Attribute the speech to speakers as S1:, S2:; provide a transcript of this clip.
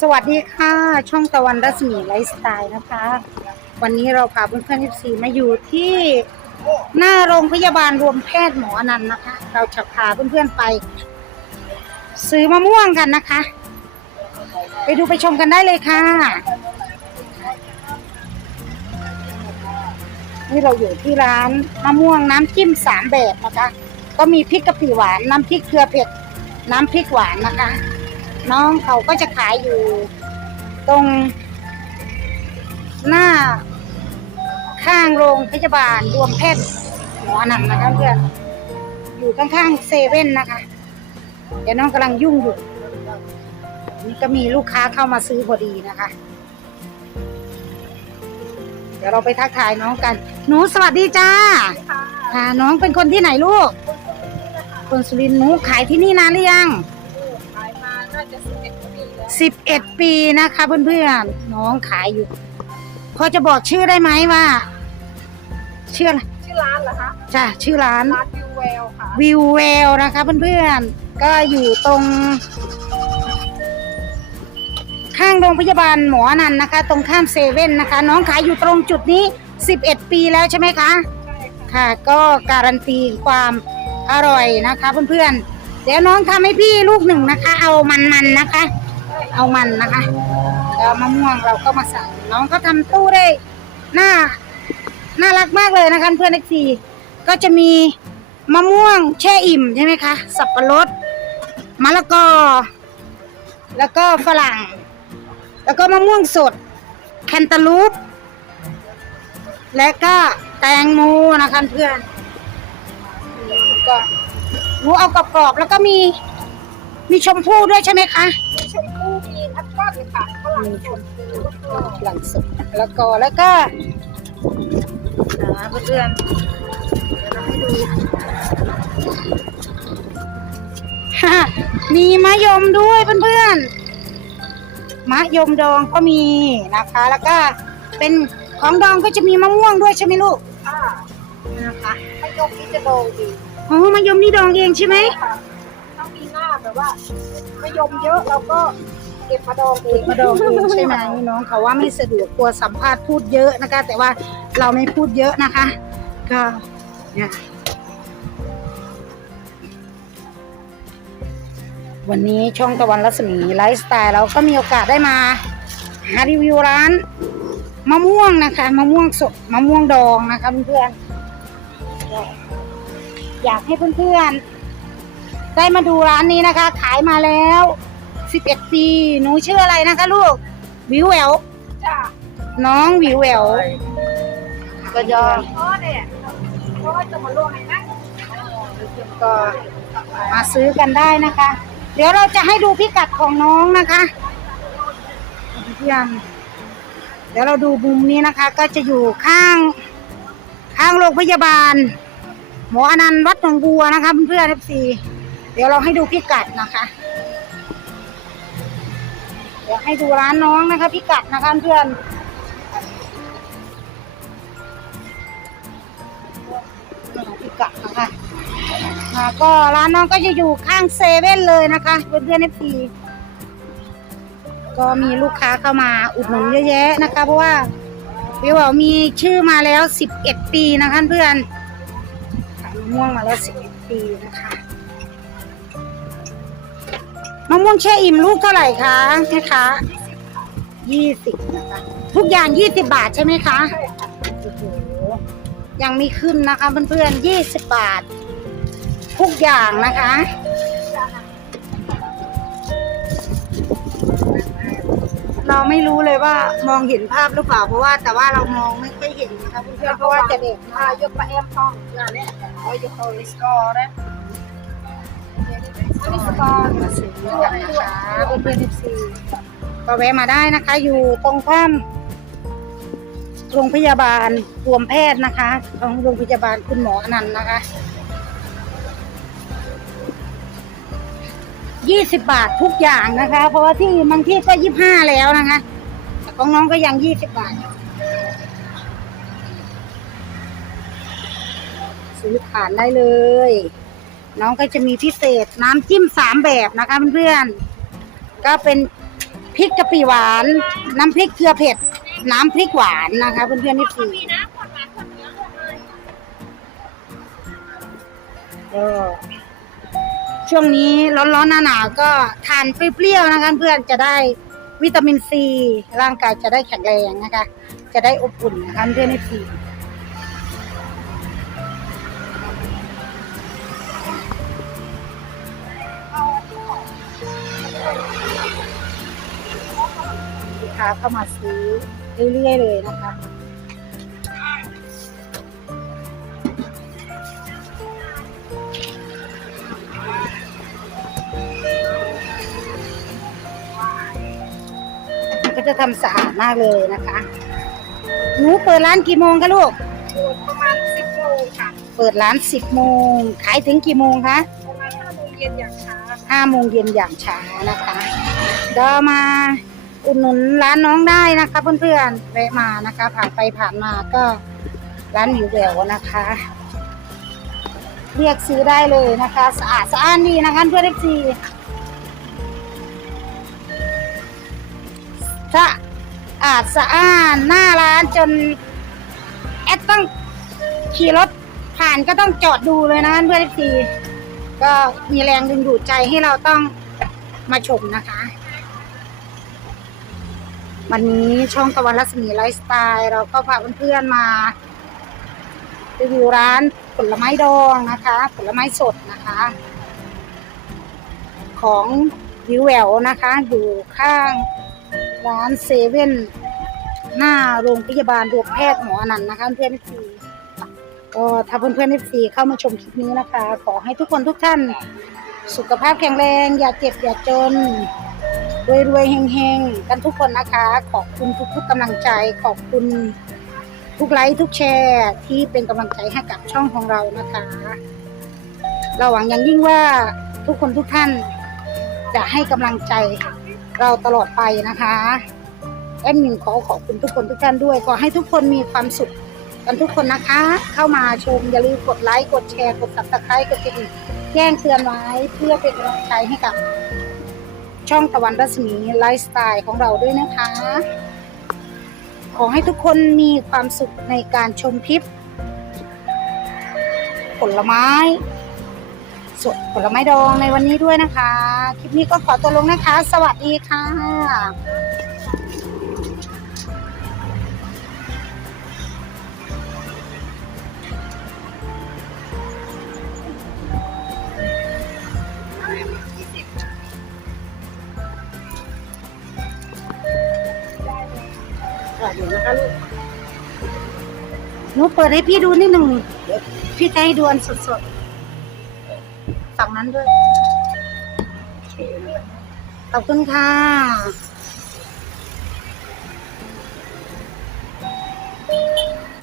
S1: สวัสดีค่ะ ช่องตะวันรัศมีไลฟ์สไตล์นะคะ วันนี้เราพาเพื่อนๆทีมาอยู่ที่หน้าโรงพยาบาลรวมแพทย์หมออนันต์นะคะ เราจะพาเพื่อนๆไป ซื้อมะม่วงกันนะคะ ไปดูไปชมกันได้เลยค่ะ นี่เราอยู่ที่ร้านมะม่วงน้ำจิ้มสามแบบนะคะ ก็มีพริกกะปิหวาน น้ำพริกเกลือเผ็ด น้ำพริกหวานนะคะ น้องเขาก็จะขายอยู่ตรงหน้าข้างโรงพยาบาลรวมแพทย์หมอหนังนะคะเพื่อนอยู่ข้างๆเซเว่นนะคะ เดี๋ยวน้องกำลังยุ่งอยู่นี่ก็มีลูกค้าเข้ามาซื้อพอดีนะคะ เดี๋ยวเราไปทักทายน้องกัน หนูสวัสดีจ้าค่ะน้องเป็นคนที่ไหนลูกคนสุรินทร์หนูขายที่นี่นานหรือยัง สิบเอ็ดปีนะคะเพื่อนๆน้องขายอยู่ พอจะบอกชื่อได้ไหมว่า ชื่ออะไร
S2: ชื่อร้านเหรอคะ
S1: จ้ะชื่อร้าน
S2: ร้านวิวแววค่ะ
S1: วิวแววนะคะเพื่อนๆก็อยู่ตรง ข้างโรงพยาบาลหมออนันต์นะคะ ตรงข้ามเซเว่นนะคะ น้องขายอยู่ตรงจุดนี้ 11 ปีแล้วใช่ไหมคะใช่ค่ะค่ะ ก็การันตีความอร่อยนะคะเพื่อนๆเดี๋ยวน้องทำให้พี่ลูกหนึ่งนะคะ เอามันๆนะคะ เอามันนะคะแล้วมะม่วงเราก็มาสั่งน้องก็ทำตู้ได้น่าน่ารักมากเลยนะคะเพื่อนเอ็กซีก็จะมีมะม่วงแช่อิ่มใช่ไหมคะสับปะรดมะละกอ แล้วก็ฝรั่ง แล้วก็มะม่วงสดแคนตาลูป และก็แตงโมนะคะเพื่อนก็หนูเอากรอบๆแล้วก็มีมีชมพู่ด้วยใช่ไหมคะ
S2: ชมพู มีแอปเปิ้ลค่ะฝรั่งสดแ
S1: ล้วก็หลังสุดแล้วก็แล้วก็นะเพื่อนๆเดี๋ยวเราให้ดูฮ่ามีมะยมด้วยเพื่อนๆมะยมดองก็มีนะคะ แล้วก็เป็นของดองก็จะมีมะม่วงด้วยใช่ไหมลูก
S2: ค่ะนะคะมะยมนี่จะโดงดี
S1: อ๋อมะยมนี่ดองเองใช่ไหมค่ะ
S2: ต้องมีหน้าแบบว่ามะยมเยอะเราก็ เก็บมาดองเอง
S1: มาดองเองใช่ไหมน้องเขาว่าไม่สะดวกกลัวสัมภาษณ์พูดเยอะนะคะ แต่ว่าเราไม่พูดเยอะนะคะ ก็เนี่ยวันนี้ช่องตะวันรัศมีไลฟ์สไตล์เราก็มีโอกาสได้มา หารีวิวร้านมะม่วงนะคะมะม่วงสดมะม่วงดองนะคะเพื่อนอยากให้เพื่อนๆได้มาดูร้านนี้นะคะ ขายมาแล้ว 11ปีหนูชื่ออะไรนะคะลูกวิวแหววจ้าน้องวิวแหววก็ยอม
S2: เพราะเนี่ยเพราะว่าจะมาลวกให้นะ
S1: ก็มาซื้อกันได้นะคะ เดี๋ยวเราจะให้ดูพิกัดของน้องนะคะพี่ยังเดี๋ยวเราดูมุมนี้นะคะ ก็จะอยู่ข้าง ข้างโรงพยาบาล หมออนันต์วัดหนองบัวนะคะเพื่อนๆเอฟซีเดี๋ยวเราให้ดูพิกัดนะคะเดี๋ยวให้ดูร้านน้องนะคะพิกัดนะคะเพื่อนนี่พิกัดนะคะก็ร้านน้องก็จะอยู่ข้างเซเว่นเลยนะคะเพื่อนๆเอฟซีก็มีลูกค้าเข้ามาอุดหนุนเยอะแยะนะคะ เพราะว่าพี่บอกมีชื่อมาแล้วสิบเอ็ดปีนะคะเพื่อนมะม่วงมาแล้วสิบเอ็ดปีนะคะ มะม่วงแช่อิ่มลูกเท่าไหร่คะแม่ค้ายี่สิบนะคะทุกอย่างยี่สิบบาทใช่ไหมคะโอ้โหยังมีขึ้นนะคะเพื่อนๆยี่สิบบาท ทุกอย่างนะคะเราไม่รู้เลยว่ามองเห็นภาพหรือเปล่าเพราะว่า แต่ว่าเรามองไม่ค่อยเห็นนะคะเพื่อนๆเพ
S2: ราะว่าจะเด็กอ่ายกปลาแอมทองงานเนี้ยเอายกเอาสกอร์นะ
S1: อันนี้สกอร์มาซื้อกันนะคะเพื่อนๆทีซีก็แวะมาได้นะคะ อยู่ตรงข้ามโรงพยาบาลรวมแพทย์นะคะ ของโรงพยาบาลคุณหมออนันต์นะคะยี่สิบบาททุกอย่างนะคะ เพราะว่าที่บางที่ก็ยี่ห้าแล้วนะคะแต่ของน้องก็ยังยี่สิบบาท ซื้อทานได้เลย น้องก็จะมีพิเศษน้ำจิ้มสามแบบนะคะเพื่อนๆก็เป็นพริกกะปิหวาน น้ำพริกเกลือเผ็ด น้ำพริกหวานนะคะเพื่อนๆนี่คือมีนะคนหวานคนเนื้อหมดเลยก็ช่วงนี้ร้อนๆหนาวๆก็ทานเปรี้ยวๆนะคะเพื่อนจะได้วิตามินซีร่างกายจะได้แข็งแรงนะคะ จะได้อบอุ่นนะคะเพื่อนนี่คือ ค้าเข้ามาซื้อเรื่อยๆเลยนะคะก็จะทำสะอาดมากเลยนะคะหนูเปิดร้านกี่โมงคะลูก
S2: ดูประมาณสิบโมงค่ะ
S1: เปิดร้านสิบโมง ขายถึงกี่โมงคะ
S2: ประมาณห้าโมงเย็นอย่างช้า
S1: ห้าโมงเย็นอย่างช้านะคะเดี๋ยวมา อุดหนุนร้านน้องได้นะคะ เพื่อนๆแวะมานะคะ ผ่านไปผ่านมาก็ร้านหมิวแหววนะคะ เรียกซื้อได้เลยนะคะ สะอาดสะอ้านดีนะคะเพื่อนเอฟซีสะอาดสะอ้านหน้าร้านจนแอดต้องขี่รถผ่านก็ต้องจอดดูเลยนะคะเพื่อนเอฟซีก็มีแรงดึงดูดใจให้เราต้องมาชมนะคะ วันนี้ช่องตะวันรัศมีไลฟ์สไตล์ เราก็พาเพื่อนๆมารีวิวร้านผลไม้ดองนะคะ ผลไม้สดนะคะ ของวิวแววนะคะ อยู่ข้างร้านเซเว่นหน้าโรงพยาบาลรวมแพทย์หมออนันต์นะคะเพื่อนๆทีก็ถ้าเพื่อนๆ FC เข้ามาชมคลิปนี้นะคะ ขอให้ทุกคนทุกท่าน สุขภาพแข็งแรง อย่าเจ็บอย่าจน รวยรวยๆเฮงๆ กันทุกคนนะคะ ขอบคุณทุกๆกำลังใจ ขอบคุณทุกไลค์ทุกแชร์ที่เป็นกำลังใจให้กับช่องของเรานะคะ เราหวังอย่างยิ่งว่าทุกคนทุกท่านจะให้กำลังใจเราตลอดไปนะคะแอดมินขอขอบคุณทุกคนทุกท่านด้วย ขอให้ทุกคนมีความสุขกันทุกคนนะคะ เข้ามาชมอย่าลืมกดไลค์กดแชร์กด subscribe กดกระดิ่งแจ้งเตือนไว้เพื่อเป็นกำลังใจให้กับ ช่องตะวันรัศมีไลฟ์สไตล์ของเราด้วยนะคะ ขอให้ทุกคนมีความสุขในการชมคลิป ผลไม้สดผลไม้ดองในวันนี้ด้วยนะคะ คลิปนี้ก็ขอตัวลงนะคะ สวัสดีค่ะค่ะ หนูเปิดให้พี่ดูนิดหนึ่งเดี๋ยวพี่จะให้ดูอันสดๆฝั่งนั้นด้วย ขอบคุณค่ะ